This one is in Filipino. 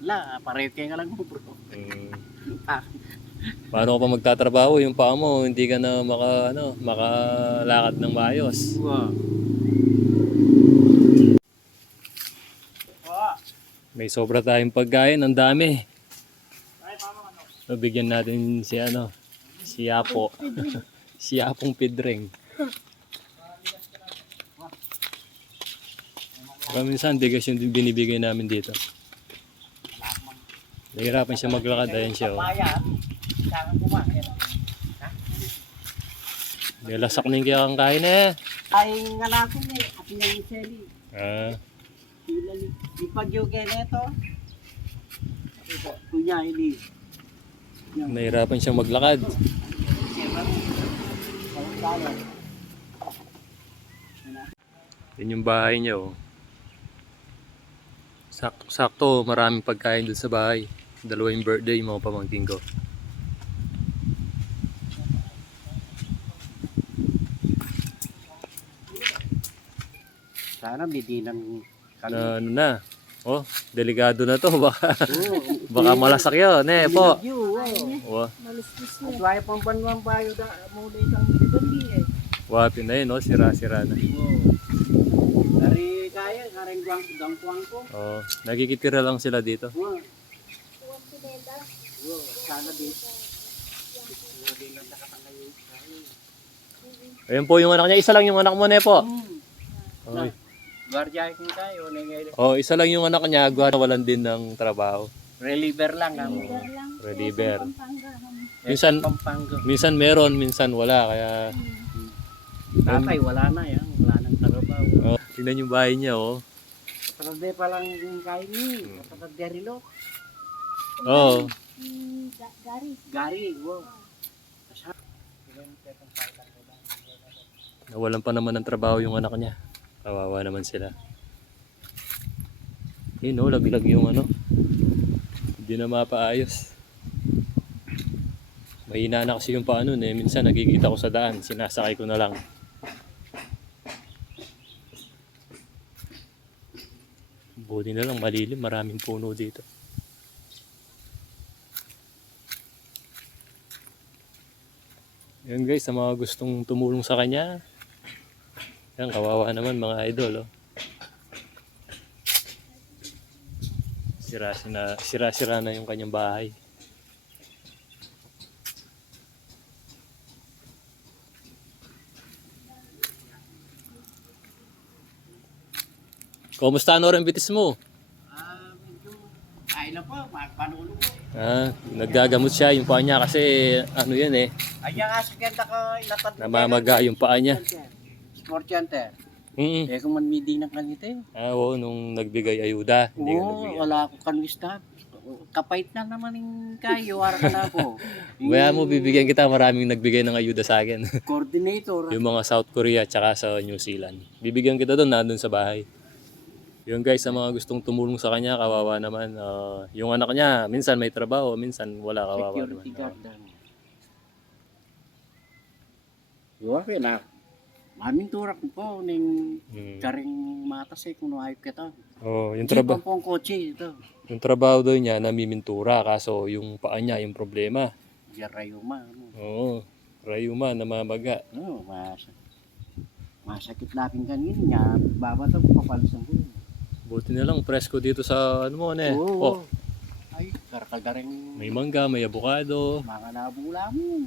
La, parete ka lang mo bro. Ah, Paano ka pa magtatrabaho? Yung paa mo, hindi ka na makalakad ng maayos. wow. May sobra tayong pagkain, ang dami. So, bigyan natin si Apo. Si Apong Pidring. Saka minsan, bigas yung binibigay namin dito. Nahirapan siya maglakad, ayan siya. Oh. Saka kumain. Nilasak na yung kaya kang kain eh. Ay, ngala ko ni, at yung seli. Ah, Di pag-yoga nito. Kunya, hindi. nahirapan siya maglakad. Yan yung bahay niya. Oh. Sakto, maraming pagkain dun sa bahay. Dalawa yung birthday, mga pamangkin ko. Sana bidinan kami. Na, ano na? Oh, delikado na to. Baka, Oo. baka malasak yun. Eh, po. Wow. Oh, At wala pang banwang bayo da mo itang ibagi eh. wapin na yun. Oh, sira-sira na. Dari kaya kareng gangkuang ko. Oh, nagkikitira lang sila dito. Wow. Sana di. Ayan po yung anak niya. Isa lang yung anak mo, Nepo. Okay. Guardia ko tayo ngayon. Oh, isa lang yung anak niya. Walan din ng trabaho. Reliever lang ako. Reliever. Minsan, Pampanga. minsan meron, minsan wala. Kaya, Tatay wala na yan, wala nang trabaho. oh, tingnan yung bahay niya, oh. Parade pa lang yung kain ni, kapag derilo. Oh, Gari, wow. nawalan pa naman ng trabaho yung anak niya. Kawawa naman sila. Yun, oh, laglag yung hindi na mapaayos. Mahina na kasi yung paa nun eh. Minsan nagkikita ko sa daan, sinasakay ko na lang. Buti na lang malilim, maraming puno dito. Yan guys, sa mga gustong tumulong sa kanya. Yan, kawawa naman mga idol. Oh. Sira-sira na yung kanyang bahay. Kumusta rin bitis mo? Medyo, ay na po, panulo ko. Ah, naggagamot siya yung paa niya kasi ano yan eh, Ay, yung asikenta ko, ilatad ko. namamaga yung paa niya. Sport center. Mm. Eh, kung man meeting ng kanito eh. Ah, oo, nung nagbigay ayuda, hindi ka Oo, nagbigay. wala akong kanwista. Kapait na naman yung kayo, wala ka na ako. Kaya mo bibigyan kita, maraming nagbigay ng ayuda sa akin. Coordinator. Yung mga South Korea tsaka sa New Zealand. Bibigyan kita doon, nandun sa bahay. Yung guys, sa mga gustong tumulong sa kanya, kawawa naman. Yung anak niya, minsan may trabaho, minsan wala, kawawa naman. Security guard lang. Yung akin na. Maming turak po ning karing matas eh kung ayop kita. Oh, yung Jeep trabaho. ang pong kotse ito. Yung trabaho doon niya, namimintura, kaso yung paa niya, yung problema. Yarayuma. Oo, rayuma, namamaga. No, masakit laping kanin niya. Babata ko papalisan ko. Buti na lang, presko dito sa ano mo, ne? Oo. Oh, Ay, karkagaring may mangga, may abukado. mga nabula mo.